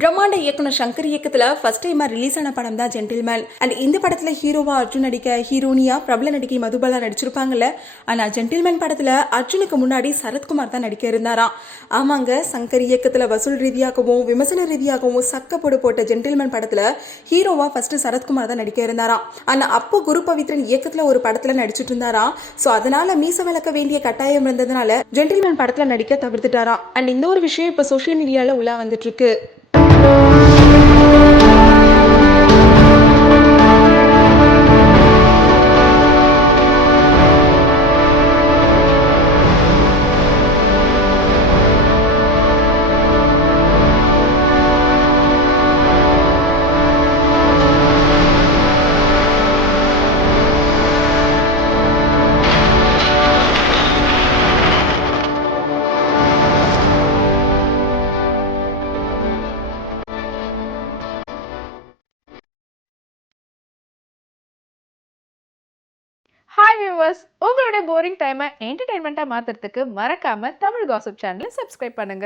பிரம்மாண்ட இயக்குனர் சங்கர் இயக்கத்துல ஃபர்ஸ்ட் டைமா ரிலீஸ் ஆன படம் தான் ஜென்டில்மேன். அண்ட் இந்த படத்துல ஹீரோவா அர்ஜுன் நடிக்க, ஹீரோனியா பிரபல நடிகை மதுபாலா நடிச்சிருப்பாங்கல்ல. ஆனா ஜென்டில்மேன் படத்துல அர்ஜுனுக்கு முன்னாடி சரத்குமார் தான் நடிக்க இருந்தாராம். ஆமாங்க, சங்கர் இயக்கத்துல வசூல் ரீதியாகவும் விமர்சன ரீதியாகவும் சக்கப்போடு போட்ட ஜென்டில்மேன் படத்துல ஹீரோவா ஃபர்ஸ்ட் சரத்குமார் தான் நடிக்க இருந்தாராம். ஆனா அப்போ குரு பவித்ரன் இயக்கத்துல ஒரு படத்துல நடிச்சிட்டு இருந்தாராம். ஸோ அதனால மீச விளக்க வேண்டிய கட்டாயம் இருந்ததுனால ஜென்டில்மேன் படத்துல நடிக்க தவிர்த்துட்டாராம். அண்ட் இந்த ஒரு விஷயம் இப்போ சோஷியல் மீடியால உலா வந்துட்டு இருக்கு. ஹாய் வியூவர்ஸ், உங்களுடைய போரிங் டைமை என்டர்டைன்மெண்ட்டாக மாற்றுறதுக்கு மறக்காமல் தமிழ் காசிப் சேனலை சப்ஸ்கிரைப் பண்ணுங்கள்.